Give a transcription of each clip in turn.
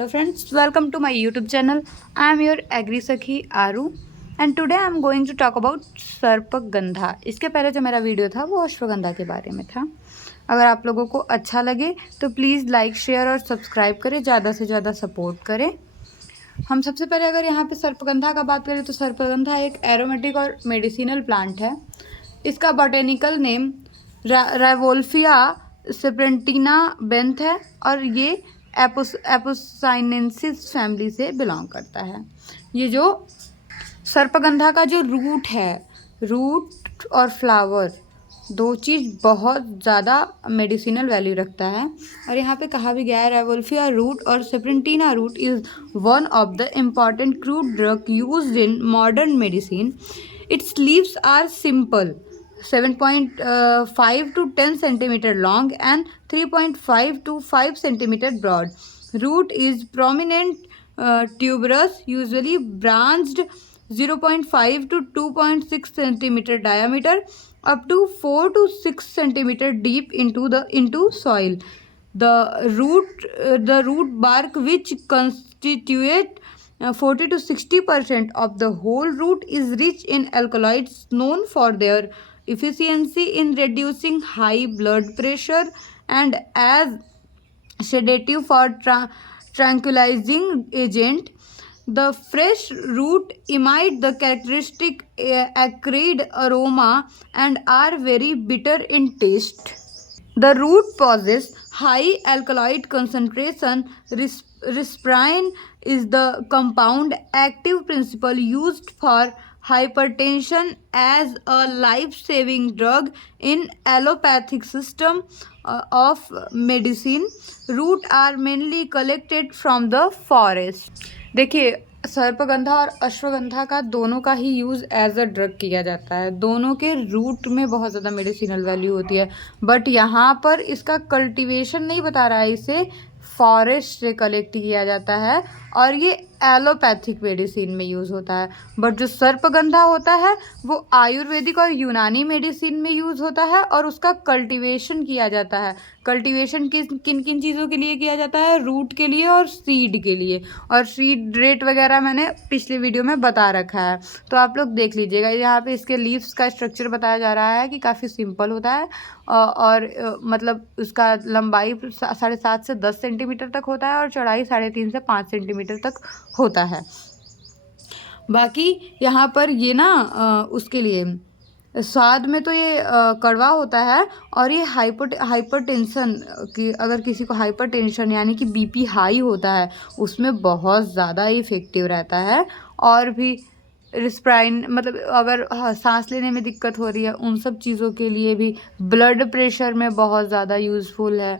Hello friends, welcome to my YouTube channel. I am your Agri Sakhi Aru and today I am going to talk about सर्पगंधा। इसके पहले जो मेरा video था वो अश्वगंधा के बारे में था। अगर आप लोगों को अच्छा लगे तो प्लीज़ लाइक शेयर और सब्सक्राइब करें, ज़्यादा से ज़्यादा सपोर्ट करें। हम सबसे पहले अगर यहाँ पे सर्पगंधा का बात करें तो सर्पगंधा एक एरोमेटिक और मेडिसिनल प्लांट है। इसका बॉटेनिकल नेम रेवोल्फिया सेप्रेंटिना बेंथ है और ये एपोसाइनेंसिस फैमिली से बिलोंग करता है। ये जो सर्पगंधा का जो रूट है, रूट और फ्लावर दो चीज़ बहुत ज़्यादा मेडिसिनल वैल्यू रखता है। और यहाँ पे कहा भी गया है रेवोल्फिया रूट और serpentina root is one of the important crude drug used in modern medicine. Its leaves are simple 7.5 to 10 centimeter long and 3.5 to 5 centimeter broad. Root is prominent, tuberous, usually branched, 0.5 to 2.6 centimeter diameter, up to 4 to 6 centimeter deep into soil. The root bark, which constitute 40 to 60% of the whole root, is rich in alkaloids known for their efficiency in reducing high blood pressure and as sedative for tranquilizing agent. The fresh root emit the characteristic acrid aroma and are very bitter in taste. The root possesses high alkaloid concentration. Risperidone is the compound active principle used for hypertension as a life-saving drug in allopathic system of medicine. Root are mainly collected from the forest. देखिए, सर्पगंधा और अश्वगंधा का दोनों का ही use as a drug किया जाता है। दोनों के रूट में बहुत ज़्यादा मेडिसिनल वैल्यू होती है, बट यहाँ पर इसका कल्टीवेशन नहीं बता रहा है। इसे फॉरेस्ट से कलेक्ट किया जाता है और ये एलोपैथिक मेडिसिन में यूज़ होता है। बट जो सर्पगंधा होता है वो आयुर्वेदिक और यूनानी मेडिसिन में यूज़ होता है और उसका कल्टीवेशन किया जाता है। कल्टीवेशन किन किन चीज़ों के लिए किया जाता है? रूट के लिए और सीड के लिए। और सीड रेट वगैरह मैंने पिछले वीडियो में बता रखा है, तो आप लोग देख लीजिएगा। यहाँ पे इसके लीव्स का स्ट्रक्चर बताया जा रहा है कि काफ़ी सिंपल होता है और मतलब उसका लंबाई 7.5 से 10 सेंटीमीटर तक होता है और चौड़ाई 3.5 से 5 सेंटीमीटर तक होता है। बाकी यहाँ पर ये ना उसके लिए स्वाद में तो ये कड़वा होता है और ये हाइपरटेंशन की, अगर किसी को हाइपरटेंशन यानी कि बीपी हाई होता है उसमें बहुत ज़्यादा इफ़ेक्टिव रहता है। और भी रिस्प्राइन मतलब अगर सांस लेने में दिक्कत हो रही है उन सब चीज़ों के लिए भी, ब्लड प्रेशर में बहुत ज़्यादा यूज़फुल है।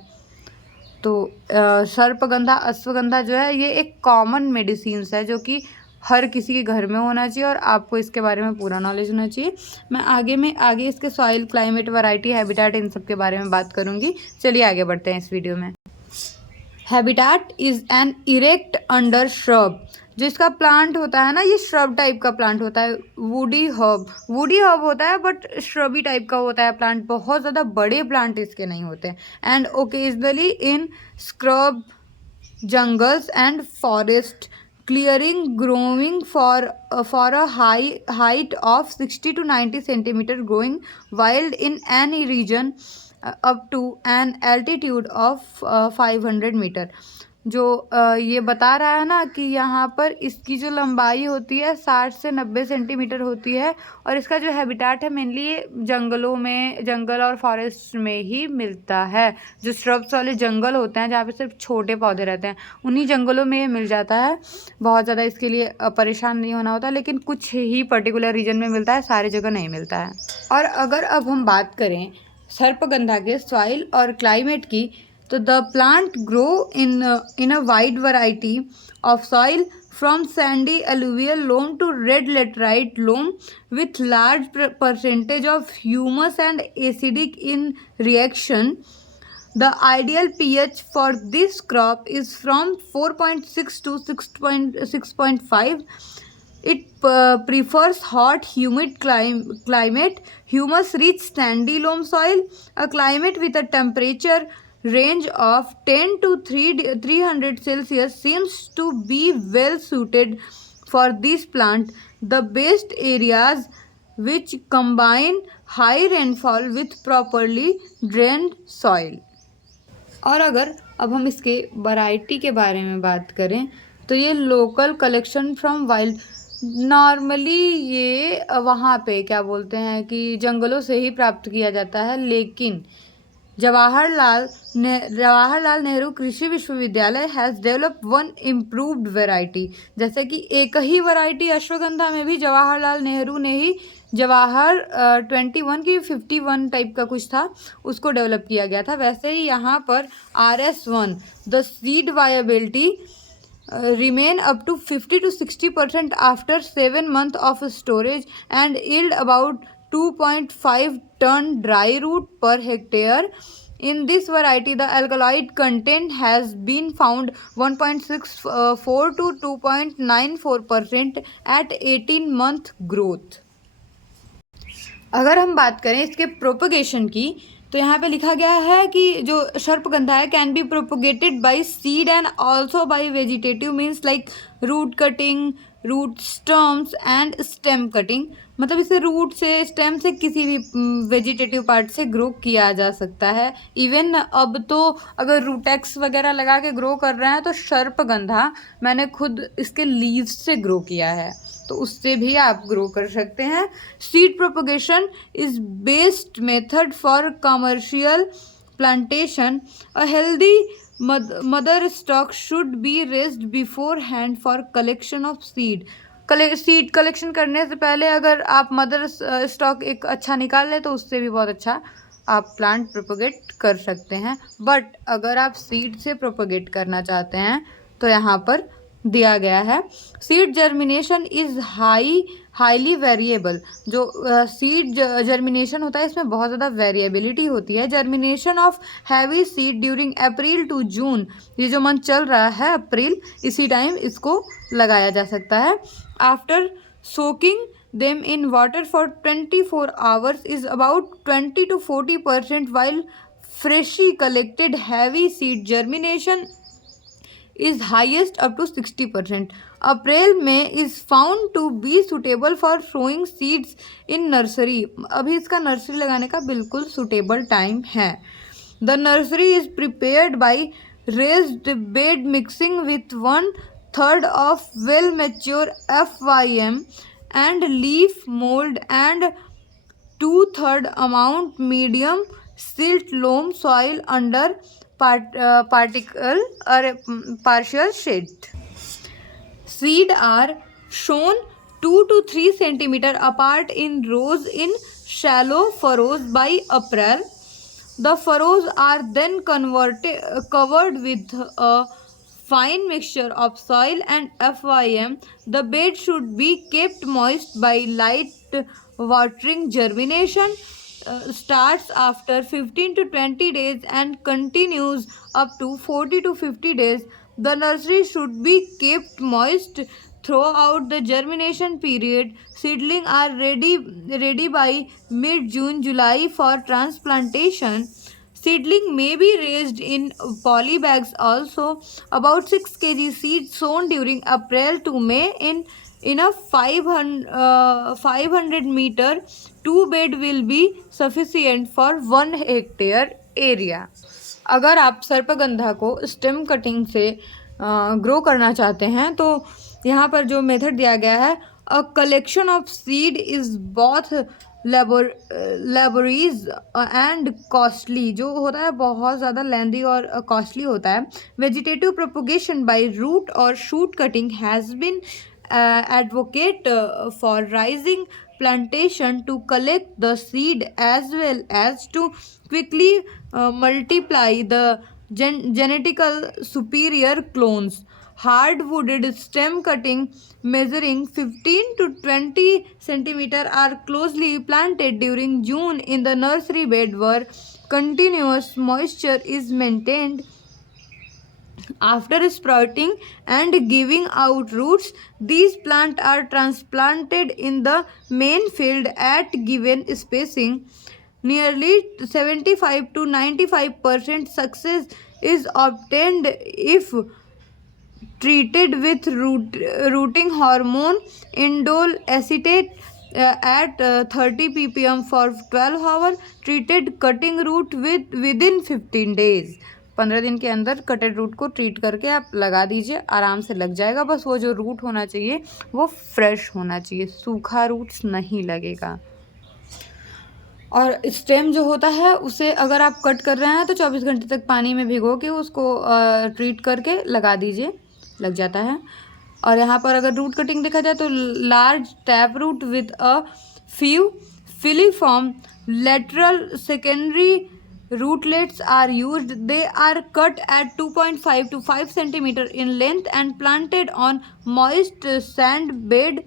तो सर्पगंधा अश्वगंधा जो है ये एक कॉमन मेडिसिन्स है जो कि हर किसी के घर में होना चाहिए और आपको इसके बारे में पूरा नॉलेज होना चाहिए। मैं आगे इसके सॉइल, क्लाइमेट, वैरायटी, हैबिटेट इन सब के बारे में बात करूँगी। चलिए आगे बढ़ते हैं इस वीडियो में। Habitat is an erect under shrub. जो इसका प्लांट होता है ना, ये श्रब टाइप का प्लांट होता है। वुडी हर्ब होता है बट श्रबी टाइप का होता है प्लांट। बहुत ज़्यादा बड़े प्लांट इसके नहीं होते। And occasionally in scrub jungles and forest clearing, growing for a height of 60 to 90 centimeter, growing wild in any region up to an altitude of 500 meter. जो ये बता रहा है ना कि यहाँ पर इसकी जो लंबाई होती है 60 से 90 सेंटीमीटर होती है और इसका जो हैबिटेट है मेनली ये जंगल और फॉरेस्ट में ही मिलता है। जो श्रब्स वाले जंगल होते हैं जहाँ पे सिर्फ छोटे पौधे रहते हैं उन्हीं जंगलों में ये मिल जाता है। बहुत ज़्यादा इसके लिए परेशान नहीं होना होता, लेकिन कुछ ही पर्टिकुलर रीजन में मिलता है, सारी जगह नहीं मिलता है। और अगर अब हम बात करें सर्पगंधा के सॉइल और क्लाइमेट की, तो the plant grow in a wide variety of soil from sandy alluvial loam to red laterite loam with large percentage of humus and acidic in reaction. The ideal pH for this crop is from 4.6 to 6.5. It prefers hot, humid climate, humus-rich sandy loam soil, a climate with a temperature range of 10 to 300 Celsius seems to be well suited for this plant. The best areas which combine high rainfall with properly drained soil. और अगर अब हम इसके variety के बारे में बात करें तो ये local collection from wild, normally ये वहाँ पे क्या बोलते हैं कि जंगलों से ही प्राप्त किया जाता है, लेकिन जवाहरलाल नेहरू कृषि विश्वविद्यालय has develop one improved variety. जैसे कि एक ही वैरायटी अश्वगंधा में भी जवाहरलाल नेहरू ने ही जवाहर 21 की 51 टाइप का कुछ था उसको डेवलप किया गया था। वैसे ही यहाँ पर RS1 the seed viability remain up to 50 to 60% after 7 months of storage and yield about 2.5 ton dry root per hectare. In this variety, the alkaloid content has been found 1.64 to 2.94% at 18-month growth. अगर हम बात करें इसके propagation की तो यहाँ पे लिखा गया है कि जो सर्पगंधा है can be propagated by seed and also by vegetative means like root cutting, root stumps and stem cutting. मतलब इसे रूट से, स्टेम से, किसी भी वेजिटेटिव पार्ट से ग्रो किया जा सकता है। इवन अब तो अगर रूटेक्स वगैरह लगा के ग्रो कर रहे हैं तो सर्पगंधा मैंने खुद इसके लीव्स से ग्रो किया है, तो उससे भी आप ग्रो कर सकते हैं। Seed propagation is best method for commercial plantation. A healthy mother stock should be raised before hand for collection of seed. Seed collection करने से पहले अगर आप मदर स्टॉक एक अच्छा निकाल लें तो उससे भी बहुत अच्छा आप प्लांट प्रोपगेट कर सकते हैं। बट अगर आप सीड से प्रोपगेट करना चाहते हैं तो यहाँ पर दिया गया है seed germination is highly variable. जो सीड जर्मिनेशन होता है इसमें बहुत ज़्यादा वेरिएबिलिटी होती है। Germination of heavy seed during April to June, ये जो मंथ चल रहा है अप्रैल, इसी टाइम इसको लगाया जा सकता है। After soaking them in water for 24 hours is about 20 to 40%, while freshly collected heavy seed germination is highest up to 60%. April May is found to be suitable for sowing seeds in nursery. अभी इसका nursery लगाने का बिल्कुल suitable time है। The nursery is prepared by raised bed mixing with 1/3 of well mature FYM and leaf mold and 2/3 amount medium silt loam soil under particle or partial shade. Seed are sown 2 to 3 centimeter apart in rows in shallow furrows by April. The furrows are then covered with a fine mixture of soil and FYM. The bed should be kept moist by light watering. Germination starts after 15 to 20 days and continues up to 40 to 50 days. The nursery should be kept moist throughout the germination period. Seedlings are ready by mid-June, July for transplantation. Seedling may be raised in poly bags also. About 6 kg seed sown during April to May in a 500 meter 2 bed will be sufficient for 1 hectare area. अगर आप सर्पगंधा को stem cutting से grow करना चाहते हैं तो यहाँ पर जो मेथड दिया गया है, a collection of seed is both laborious and costly, जो होता है बहुत ज़्यादा लेंदी और कॉस्टली होता है। वेजिटेटिव प्रोपोगेशन बाय रूट और shoot cutting has been advocate for rising plantation to collect the seed as well as to quickly multiply the genetical superior clones. Hardwooded stem cutting measuring 15 to 20 centimeter are closely planted during June in the nursery bed where continuous moisture is maintained. After sprouting and giving out roots, these plants are transplanted in the main field at given spacing. nearly 75 to 95% success is obtained if treated with rooting hormone indole acetate at 30 ppm for 12 hours. Treated cutting root within 15 days. 15 दिन के अंदर कटेड root को treat करके आप लगा दीजिए, आराम से लग जाएगा। बस वो जो रूट होना चाहिए वो फ्रेश होना चाहिए, सूखा रूट्स नहीं लगेगा। और स्टेम जो होता है उसे अगर आप कट कर रहे हैं तो 24 घंटे तक पानी में भिगो के उसको ट्रीट करके लगा दीजिए, लग जाता है। और यहाँ पर अगर रूट कटिंग देखा जाए तो large tap root with a few filiform lateral secondary rootlets are used. They are cut at 2.5 to 5 centimeter in length and planted on moist sand bed.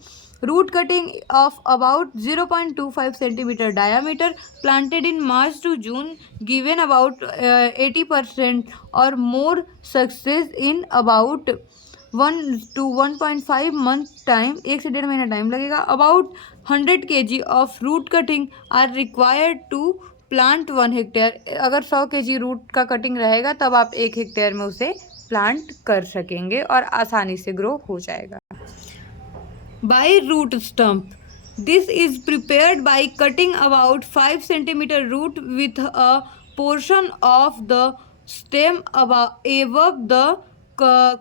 Root cutting of about 0.25 centimeter diameter, planted in March to June, given about 80% or more success in about 1 to 1.5 month time, 1 से 1.5 महीना time लगेगा। About 100 kg of root cutting are required to plant 1 hectare. अगर 100 kg root का cutting रहेगा तब आप 1 hectare में उसे प्लांट कर सकेंगे और आसानी से ग्रो हो जाएगा। By root stump, this is prepared by cutting about 5 centimeter root with a portion of the stem above the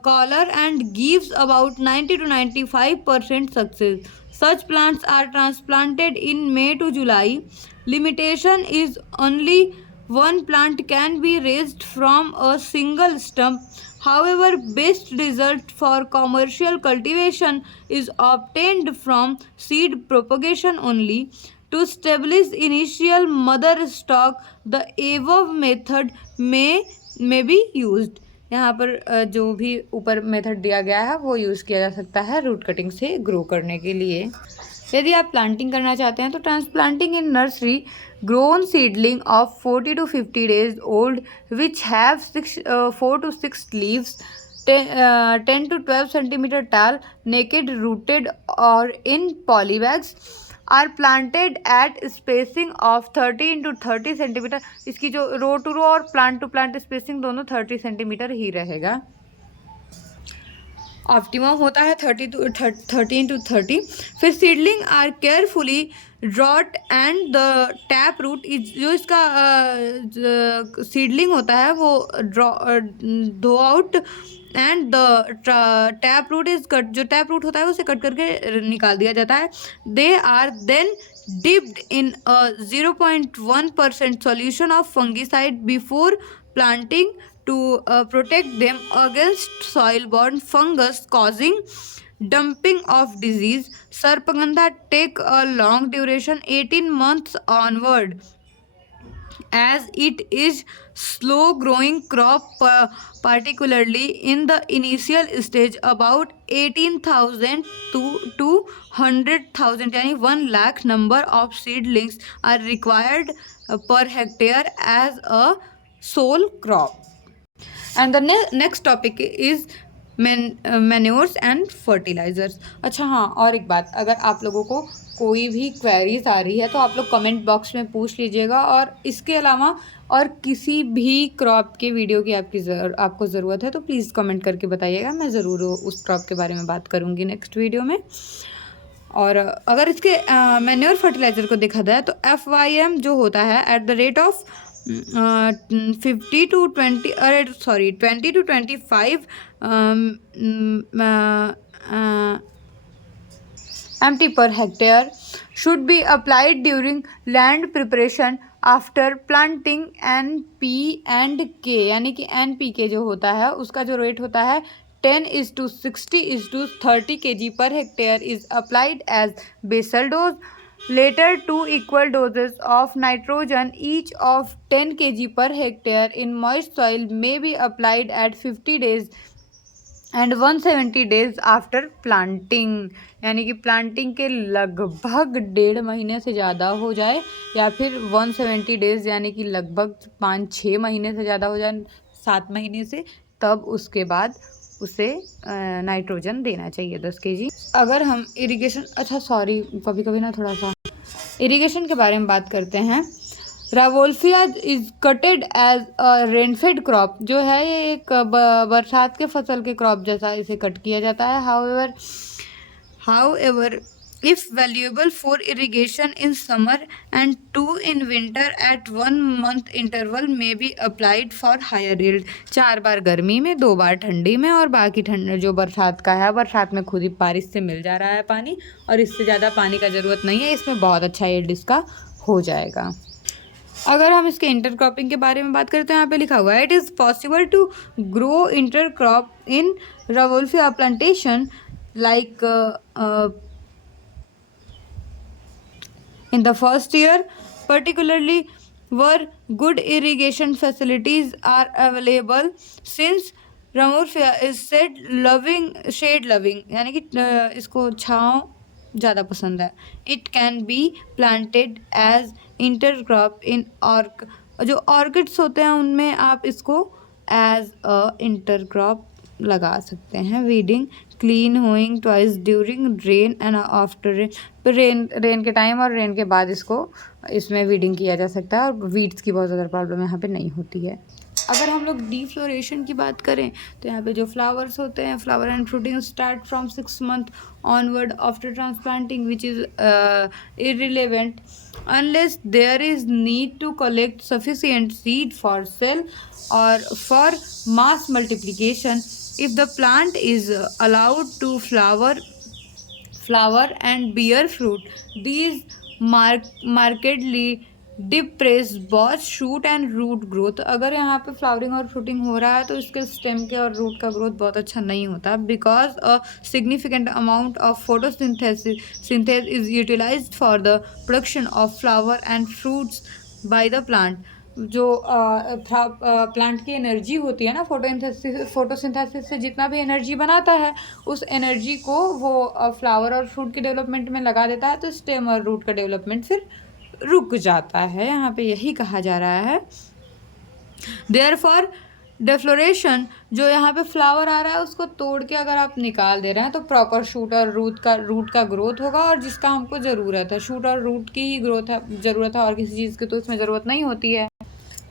collar and gives about 90 to 95% success. Such plants are transplanted in May to July. Limitation is only one plant can be raised from a single stump. However, best result for commercial cultivation is obtained from seed propagation only. To establish initial mother stock, the above method may be used. यहाँ पर जो भी ऊपर method दिया गया है वो use किया जा सकता है रूट कटिंग से ग्रो करने के लिए। यदि आप प्लांटिंग करना चाहते हैं तो transplanting in nursery grown seedling of 40 to 50 days old which have 4 to 6 leaves 10 to 12 centimeter tall, naked, rooted or in polybags are planted at spacing of 30 into 30 centimeter. इसकी जो रो टू रो और प्लांट टू प्लांट स्पेसिंग दोनों 30 centimetre ही रहेगा। Optimum होता है 30 into 30। फिर seedling are carefully drawn and the tap root is, जो इसका सीडलिंग होता है वो धो out and the tap root is cut, जो टैप रूट होता है उसे कट करके निकाल दिया जाता है। They are then dipped in a 0.1% solution of fungicide before planting to protect them against soil-borne fungus causing dumping of disease. Sarpagandha take a long duration, 18 months onward, as it is slow growing crop, particularly in the initial stage. About 18,000 to 100,000 यानी 1 lakh number of seedlings are required per hectare as a sole crop. And the next topic is manures and fertilisers. अच्छा हाँ, और एक बात, अगर आप लोगों को कोई भी क्वेरीज आ रही है तो आप लोग कमेंट बॉक्स में पूछ लीजिएगा, और इसके अलावा और किसी भी क्रॉप के वीडियो की आपको ज़रूरत है तो प्लीज़ कमेंट करके बताइएगा, मैं ज़रूर उस क्रॉप के बारे में बात करूँगी नेक्स्ट वीडियो में। और अगर इसके मैन्योर फर्टिलाइज़र को देखा जाए तो FYM जो होता है at the rate of 20 to 25 MT per hectare should be applied during land preparation after planting. NP and K यानी कि NPK जो होता है उसका जो रेट होता है 10:60:30 kg per hectare is applied as basal dose. Later, 2 equal doses of nitrogen each of 10 kg per hectare in moist soil may be applied at 50 days and 170 days after planting. यानी कि planting के लगभग 1.5 महीने से ज़्यादा हो जाए या फिर 170 डेज़ यानी कि लगभग 5-6 महीने से ज़्यादा हो जाए, 7 महीने से, तब उसके बाद उसे नाइट्रोजन देना चाहिए 10 kg। अगर हम इरिगेशन, अच्छा सॉरी, कभी कभी ना थोड़ा सा इरिगेशन के बारे में बात करते हैं Rauvolfia is cultivated as a rainfed crop, जो है ये एक बरसात के फसल के क्रॉप जैसा इसे कट किया जाता है. However, if valuable for irrigation in summer and 2 in winter at 1 month interval may be applied for higher yield. 4 बार गर्मी में, 2 बार ठंडी में, और बाकी ठंड जो बरसात का है, बरसात में खुद ही बारिश से मिल जा रहा है पानी और इससे ज़्यादा पानी का ज़रूरत नहीं है. इसमें बहुत अच्छा यील्ड इसका हो जाएगा. अगर हम इसके इंटरक्रॉपिंग के बारे में बात करें तो यहाँ पे लिखा हुआ है it is possible to grow intercrop in Rauvolfia plantation like in the first year, particularly where good irrigation facilities are available, since रामोर्फिया is shade loving, यानी कि इसको छाँव ज़्यादा पसंद है. It can be planted as intercrop in जो orchids होते हैं उनमें आप इसको एज अ इंटरक्रॉप लगा सकते हैं. Weeding clean hoeing twice during rain and after rain के टाइम और रेन के बाद इसमें वीडिंग किया जा सकता है और वीड्स की बहुत ज़्यादा प्रॉब्लम यहाँ पे नहीं होती है. अगर हम लोग डीफ्लोरेशन की बात करें तो यहाँ पे जो फ्लावर्स होते हैं, flower and fruiting start from 6 month onward after transplanting which is irrelevant unless there is need to collect sufficient seed for sale or for mass multiplication. If the plant is allowed to flower and bear fruit, these markedly depress both shoot and root growth. अगर यहाँ पे flowering और fruiting हो रहा है तो इसके stem के और रूट का ग्रोथ बहुत अच्छा नहीं होता, because a significant amount of photosynthesis is utilized for the production of flower and fruits by the plant. जो प्लांट की एनर्जी होती है ना, फोटोसिंथेसिस से जितना भी एनर्जी बनाता है उस एनर्जी को वो फ्लावर और फ्रूट के डेवलपमेंट में लगा देता है, तो स्टेम और रूट का डेवलपमेंट फिर रुक जाता है. यहाँ पे यही कहा जा रहा है. देयरफॉर डेफ्लोरेशन, जो यहाँ पे फ्लावर आ रहा है उसको तोड़ के अगर आप निकाल दे रहे हैं तो प्रॉपर शूट और रूट का ग्रोथ होगा, और जिसका हमको ज़रूरत है, शूट और रूट की ही ज़रूरत है और किसी चीज़ की तो इसमें ज़रूरत नहीं होती है.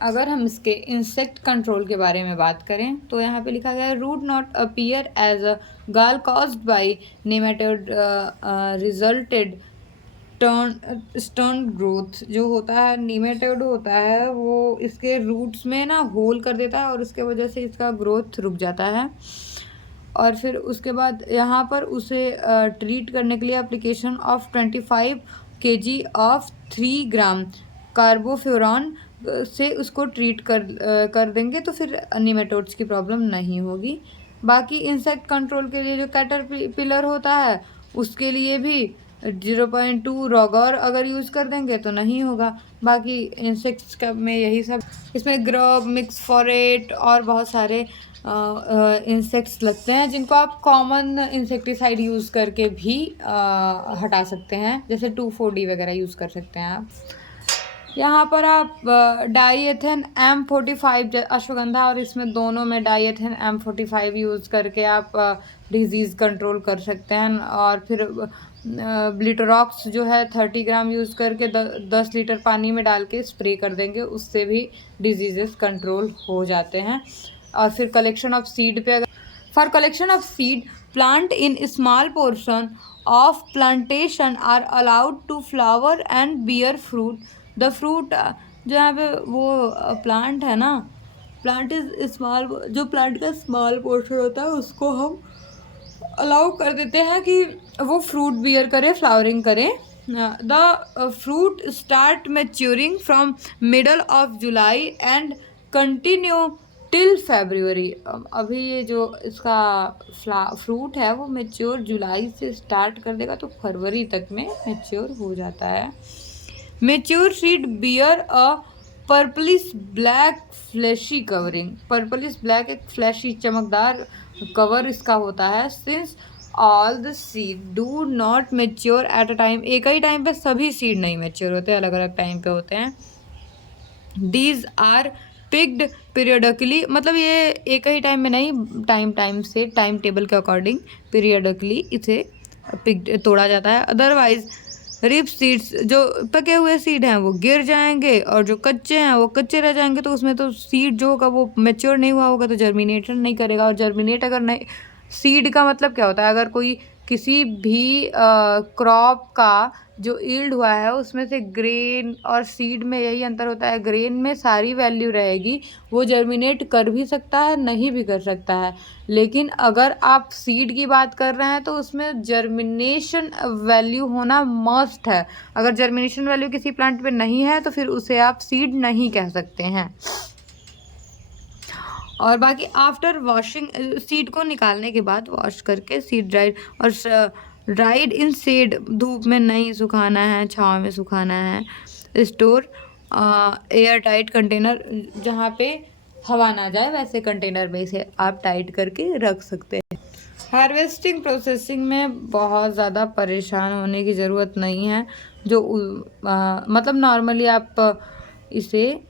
अगर हम इसके इंसेक्ट कंट्रोल के बारे में बात करें तो यहाँ पे लिखा गया है root not appear as a gall caused by nematode resulted stern growth. जो होता है नीमेटोड होता है वो इसके रूट्स में ना होल कर देता है और उसके वजह से इसका ग्रोथ रुक जाता है. और फिर उसके बाद यहाँ पर उसे ट्रीट करने के लिए application of 25 kg of 3 gram carbofuran से उसको ट्रीट कर देंगे तो फिर निमेटोड्स की प्रॉब्लम नहीं होगी. बाकी इंसेक्ट कंट्रोल के लिए जो कैटरपिलर होता है उसके लिए भी 0.2 रॉगर अगर यूज़ कर देंगे तो नहीं होगा. बाकी इंसेक्ट्स का में यही सब, इसमें ग्रब, मिक्स फॉरेट और बहुत सारे इंसेक्ट्स लगते हैं जिनको आप कॉमन इंसेक्टिसाइड यूज़ करके भी हटा सकते हैं, जैसे 2,4-D वगैरह यूज़ कर सकते हैं आप. यहाँ पर आप डाईएथेन M45 अश्वगंधा और इसमें दोनों में डाईएथेन M45 यूज़ करके आप डिजीज़ कंट्रोल कर सकते हैं. और फिर ब्लिटरॉक्स जो है 30 ग्राम यूज़ करके 10 लीटर पानी में डाल के स्प्रे कर देंगे, उससे भी डिजीज़ कंट्रोल हो जाते हैं. और फिर कलेक्शन ऑफ सीड पे, for collection of seed plant in small portion of plantation are allowed to flower and bear fruit. The fruit जो यहाँ पे वो प्लांट है ना, प्लांट इज स्मॉल, जो प्लांट का स्मॉल पोर्शन होता है उसको हम अलाउ कर देते हैं कि वो फ्रूट बियर करे, फ्लावरिंग करे. The fruit start maturing from middle of July and continue till February. अभी ये जो इसका फ्रूट है वो मैच्योर जुलाई से स्टार्ट कर देगा तो फरवरी तक में मैच्योर हो जाता है. Mature seed bear a purplish black fleshy covering. Purplish black एक फ्लैशी चमकदार कवर इसका होता है. Since all the seed do not mature at a time, एक ही टाइम पे सभी सीड नहीं मैच्योर होते, अलग अलग टाइम पे होते हैं. दीज आर पिक्ड पीरियडिकली, मतलब ये एक ही टाइम में नहीं, टाइम से टाइम टेबल के अकॉर्डिंग पीरियडिकली इसे पिक्ड तोड़ा जाता है. अदरवाइज रिप सीड्स, जो पके हुए सीड हैं वो गिर जाएंगे और जो कच्चे हैं वो कच्चे रह जाएंगे। तो उसमें तो सीड जो होगा वो मैच्योर नहीं हुआ होगा, तो जर्मिनेशन नहीं करेगा। और जर्मिनेट अगर नहीं, सीड का मतलब क्या होता है, अगर कोई किसी भी क्रॉप का जो ईल्ड हुआ है उसमें से ग्रेन और सीड में यही अंतर होता है, ग्रेन में सारी वैल्यू रहेगी, वो जर्मिनेट कर भी सकता है नहीं भी कर सकता है। लेकिन अगर आप सीड की बात कर रहे हैं तो उसमें जर्मिनेशन वैल्यू होना मस्ट है। अगर जर्मिनेशन वैल्यू किसी प्लांट पे नहीं है तो फिर उसे आप सीड नहीं कह सकते हैं। और बाकी आफ्टर वॉशिंग, सीड को निकालने के बाद वॉश करके सीड ड्राइड, और ड्राइड इन शेड, धूप में नहीं सुखाना है, छाँव में सुखाना है। स्टोर एयर टाइट कंटेनर, जहाँ पे हवा ना जाए वैसे कंटेनर में इसे आप टाइट करके रख सकते हैं। हार्वेस्टिंग प्रोसेसिंग में बहुत ज़्यादा परेशान होने की ज़रूरत नहीं है। मतलब नॉर्मली आप इसे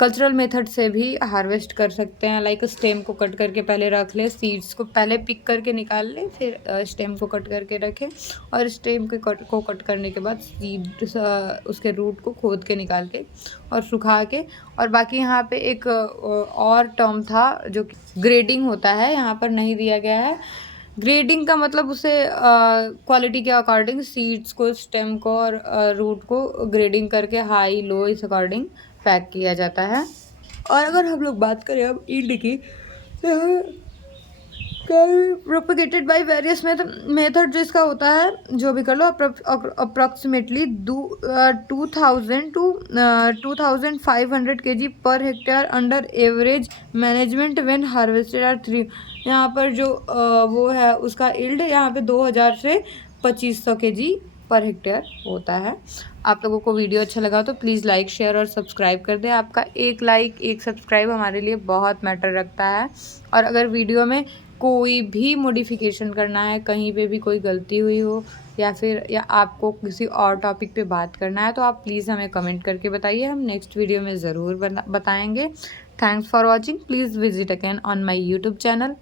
कल्चरल मेथड से भी हार्वेस्ट कर सकते हैं। लाइक स्टेम को कट करके पहले रख ले, सीड्स को पहले पिक करके निकाल ले, फिर स्टेम को कट करके रखें, और स्टेम को कट करने के बाद सीड उसके रूट को खोद के निकाल के और सुखा के। और बाकी यहाँ पे एक और टर्म था जो ग्रेडिंग होता है, यहाँ पर नहीं दिया गया है। ग्रेडिंग का मतलब उसे क्वालिटी के अकॉर्डिंग सीड्स को, स्टेम को और रूट को ग्रेडिंग करके हाई लो इस अकॉर्डिंग पैक किया जाता है। और अगर हम लोग बात करें अब ईल्ड की, प्रोपगेटेड बाय वेरियस मेथड, जो इसका होता है, जो भी कर लो, approximately 2000 to 2500 kg per hectare under average management when harvested are 3। यहाँ पर जो वो है उसका ईल्ड यहाँ पे 2000 से 2500 kg पर हेक्टेयर होता है। आप लोगों को वीडियो अच्छा लगा तो प्लीज़ लाइक, शेयर और सब्सक्राइब कर दें। आपका एक लाइक, एक सब्सक्राइब हमारे लिए बहुत मैटर रखता है। और अगर वीडियो में कोई भी मॉडिफिकेशन करना है, कहीं पे भी कोई गलती हुई हो, या आपको किसी और टॉपिक पे बात करना है, तो आप प्लीज़ हमें कमेंट करके बताइए, हम नेक्स्ट वीडियो में ज़रूर बताएंगे। Thanks for watching. Please visit again on my YouTube channel.